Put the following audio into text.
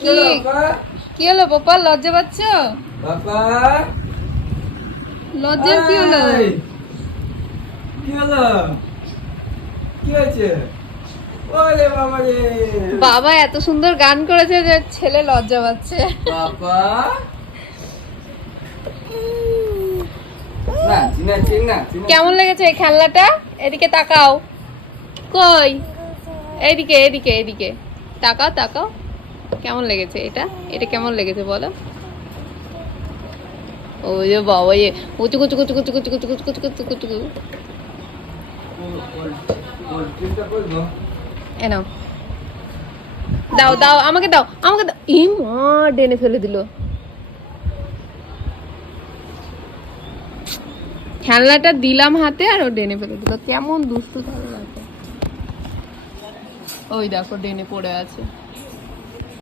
কি কি হলো পাপা, লজ্জা পাচ্ছ? বাবা লজ্জার কি হলো? কি হলো? কি হয়েছে? ওরে বাবা রে, বাবা এত সুন্দর গান করেছে যে ছেলে লজ্জা পাচ্ছে। বাবা না চিনা চিনা চিনা। কেমন লেগেছে এই খেলনাটা? এদিকে তাকাও। কই? এইদিকে এদিকে এদিকে তাকাও তাকাও। কেমন লেগেছে এটা? এটা কেমন লেগেছে বলো? ওই যে বাবা, এ কুচু কুচু কুচু কুচু কুচু কুচু কুচু কুচু কুচু কুচু। ওর চিন্তা করবো। এ নাও, দাও দাও আমাকে দাও আমাকে দাও। ই মা, ডেনে ফেলে দিল খেলনাটা, দিলাম হাতে আর ও ডেনে ফেলে দিল। কেমন দুষ্টু খেলনাটা। ওই দেখো ডেনে পড়ে আছে।